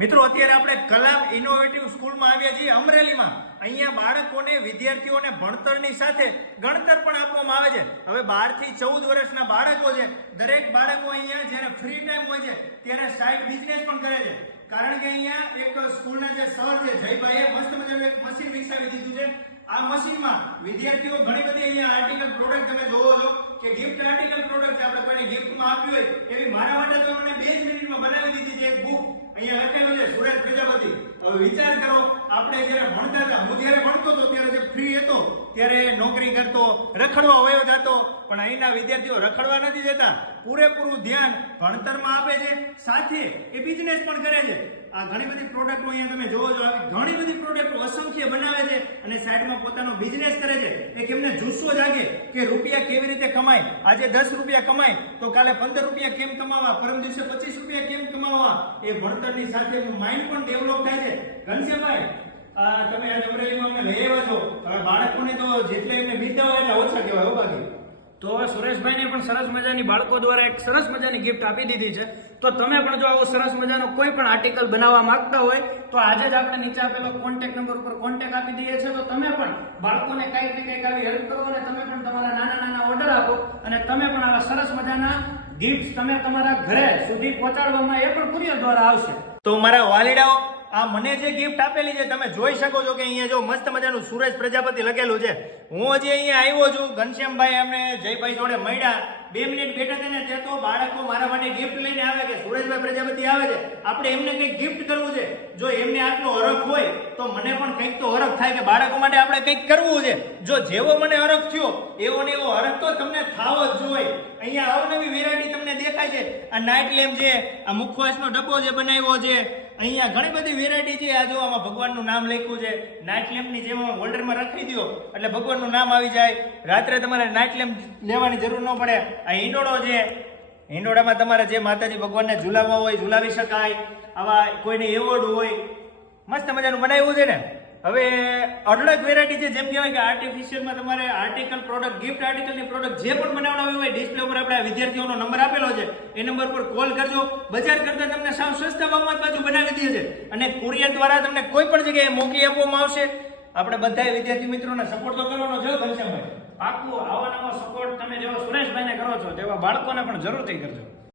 મિત્રો, અત્યારે આપણે કલામ ઇનોવેટિવ સ્કૂલમાં આવ્યા છીએ, અમરેલીમાં. અહીંયા બાળકોને, વિદ્યાર્થીઓને ભણતરની સાથે ગણતર પણ આપવામાં આવે છે. હવે બારથી ચૌદ વર્ષના બાળકો છે. દરેક બાળકો અહીંયા જ્યારે ફ્રી ટાઈમ હોય છે, ત્યારે સાઈડ બિઝનેસ પણ કરે છે. કારણ કે અહીંયા એક સ્કૂલના જે સર છે, જયભાઈએ મસ્ત મજાનું એક મશીન વિકસાવી દીધું છે. આ મશીનમાં વિદ્યાર્થીઓ ઘણી બધી અહીંયા આર્ટિકલ પ્રોડક્ટ તમે જોવો છો કે ગિફ્ટ આર્ટિકલ પ્રોડક્ટ આપણે કોઈને ગિફ્ટમાં આપ્યું હોય એવી મારા માટે તો એમણે બે જ મિનિટમાં બનાવી દીધી છે એક બુક અહીંયા લખેલું છે સુરેશ પ્રજાપતિ હવે વિચાર કરો આપણે જ્યારે ભણતા હતા, હું જ્યારે ભણતો હતો, ત્યારે જે ફ્રી હતો, ત્યારે નોકરી કરતો, રખડવા વયો જતો, પણ અહીંના વિદ્યાર્થીઓ રખડવા નથી જતા પૂરેપૂરું ધ્યાન ભણતરમાં આપે છે, સાથે એ બિઝનેસ પણ કરે છે. આ ઘણી બધી પ્રોડક્ટો અહીંયા તમે જોવો છો ઘણી બધી પ્રોડક્ટો અસંખ્ય બનાવે છે અને સાઈડમાં પોતાનો બિઝનેસ કરે છે. એક એમને જુસ્સો જાગે કે રૂપિયા કેવી રીતે કમાય? આજે દસ રૂપિયા કમાય, તો કાલે પંદર રૂપિયા કેમ કમાવા? પરમ દિવસે પચીસ રૂપિયા કેમ કમાવા? એ ભણતરની સાથે માઇન્ડ પણ ડેવલપ થાય છે. ઘનશ્યામભાઈ તમે આજે અમરેલીમાં અમને લઈ આવ્યા છો. હવે બાળકોને તો જેટલે એમને મીઠા હોય એટલે ઓછા કહેવાય હો બાકી. તો હવે સુરેશભાઈને પણ સરસ મજાની બાળકો દ્વારા એક સરસ મજાની ગિફ્ટ આપી દીધી છે. તો તમે પણ જો આવો સરસ મજાનો કોઈ પણ આર્ટિકલ બનાવવા માંગતા હોય, તો આજે જ આપણે નીચે આપેલો કોન્ટેક્ટ નંબર ઉપર કોન્ટેક્ટ આપી દઈએ છીએ. તો તમે પણ બાળકોને કંઈક ને કંઈક આવી હેલ્પ કરો અને તમે પણ તમારા નાના નાના ઓર્ડર આપો અને તમે પણ આવા સરસ મજાના ગિફ્ટ તમે તમારા ઘરે સુધી પહોંચાડવામાં એ પણ કુરિયર દ્વારા આવશે. તો મારા વાલીડાઓ, આ મને જે ગિફ્ટ આપેલી છે, તમે જોઈ શકો છો કે અહીંયા જો મસ્ત મજાનું સુરેશ પ્રજાપતિ લખેલું છે. હું હજી અહીંયા આવ્યો છું. ઘનશ્યામભાઈ એમને જયભાઈ જોડે મળ્યા. બે મિનિટ બેઠા તેને ત્યાં તો બાળકો મારા માટે ગિફ્ટ લઈને આવે કે સુરેશભાઈ પ્રજાપતિ આવે છે. આપણે એમને કંઈક ગિફ્ટ કરવું છે. જો એમને આટલો હરખ હોય, તો મને પણ કંઈક તો હરખ થાય કે બાળકો માટે આપણે કંઈક કરવું છે. જો જેવો મને હરખ થયો, એવો ને એવો હરખ તો તમને થાવ જ જોઈએ અહીંયા અવનવી વેરાયટી તમને દેખાય છે. આ નાઇટ લેમ્પ છે આ મુખવાસનો ડબ્બો જે બનાવ્યો છે અહીંયા ઘણી બધી વેરાયટી છે. આ જો આમાં ભગવાનનું નામ લખ્યું છે. નાઇટ લેમ્પની જેમ હોલ્ડરમાં રાખી દો એટલે ભગવાનનું નામ આવી જાય. રાત્રે તમારે નાઇટ લેમ્પ લેવાની જરૂર ન પડે. આ હિંડોળો છે. હિંડોળામાં તમારે જે માતાજી ભગવાનને ઝુલાવવા હોય, ઝુલાવી શકાય. આવા કોઈને એવોર્ડ હોય. મસ્ત મજાનું બનાવ્યું છે ને? હવે અઢળક વેરાયટી છે, જેમ કહેવાય કે આર્ટિફિશિયલમાં તમારે આર્ટિકલ પ્રોડક્ટ ગિફ્ટ આર્ટિકલની પ્રોડક્ટ જે પણ બનાવડાવી હોય ડિસ્પ્લે ઉપર આપણે વિદ્યાર્થીઓનો નંબર આપેલો છે, એ નંબર પર કોલ કરજો. બજાર કરતાં તમને સાવ સસ્તા ભાવમાં બાજુ બનાવી દે છે અને કુરિયર દ્વારા તમને કોઈ પણ જગ્યાએ મોકલી આપવામાં આવશે. આપણે બધા વિદ્યાર્થી મિત્રોને સપોર્ટ તો કરવાનો છે ઘનશ્યામભાઈ. પાકું આવા નવા સપોર્ટ તમે જેવા સુરેશભાઈને કરો છો, તેવા બાળકોને પણ જરૂરથી કરજો.